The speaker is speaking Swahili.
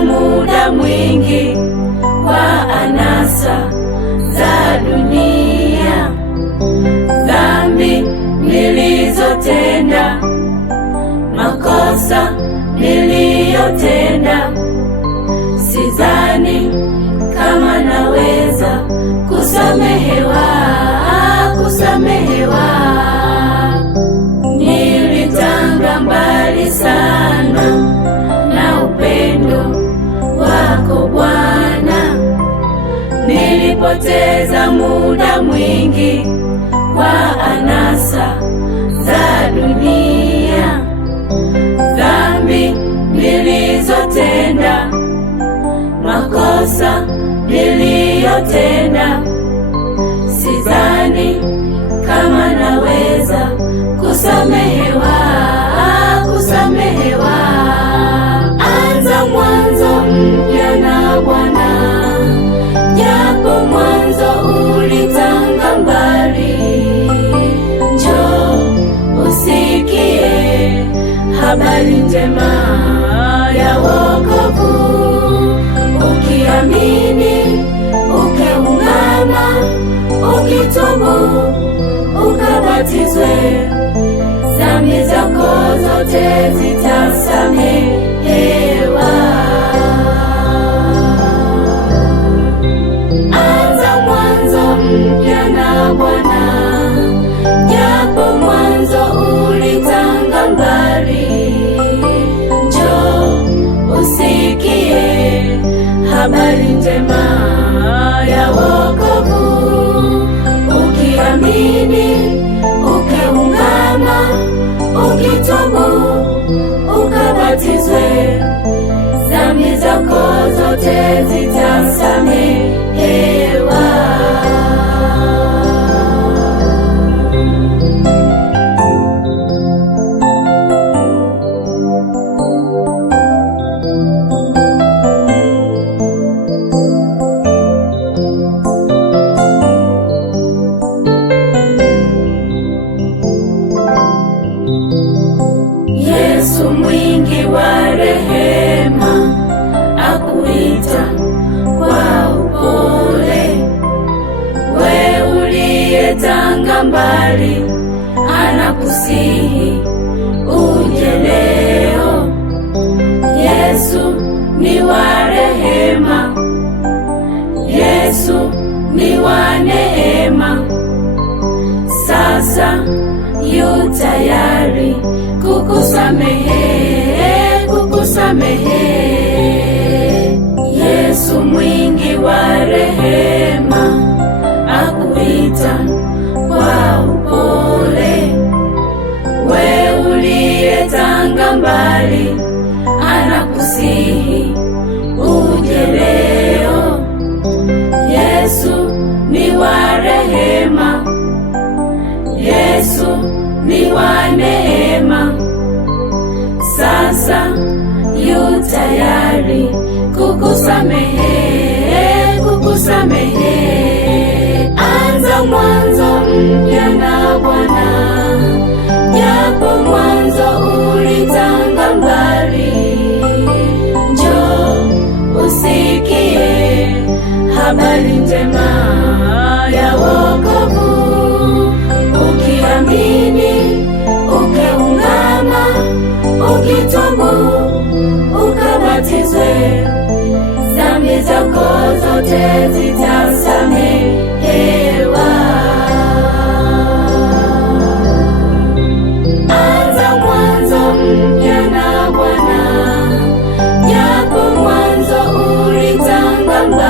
Nilipoteza muda mwingi kwa anasa za dunia, dhambi nilizotenda, makosa niliyotenda, sidhani kama naweza kusamehewa. Nilitanga mbali sana na upendo wako Bwana, nilipoteza muda mwingi kwa anasa za dunia, dhambi nilizotenda, makosa niliyotenda, sidhani kama naweza kusamehewa. Anza mwanzo mpya na Bwana, japo mwanzo ulitanga mbali. Njoo usikie habari njema ya wokovu, ukiamini, ukiungama, ukitubu, ukabatizwe, dhambi zako zote zitasamehewa. Anza mwanzo mpya na Bwana, japo mwanzo ulitanga mbali. Njoo usikie habari njema ya wokovu, ukiamini, ukiungama, ukitubu, ukabatizwe, dhambi zako zote zitasamehewa. Yesu mwingi wa rehema, akuita kwa upole. We uliyetanga mbali, anakusihi uje leo. Yesu ni wa rehema, Yesu ni wa neema, sasa yu tayari kukusamehe. Yesu mwingi wa rehema, akuita kwa upole. We uliyetanga mbali, anakusihi uje leo. Yesu ni wa rehema, Yesu ni wa neema, sasa yu tayari kukusamehe. Anza mwanzo mpya na Bwana, japo mwanzo ulitanga mbali. Njoo usikie habari njema ya wokovu, ukiamini, ukiungama, ukitubu, ukabatizwe, dhambi zako zote zitasamehewa. Anza mwanzo mpya na Bwana, japo mwanzo ulitanga mbali.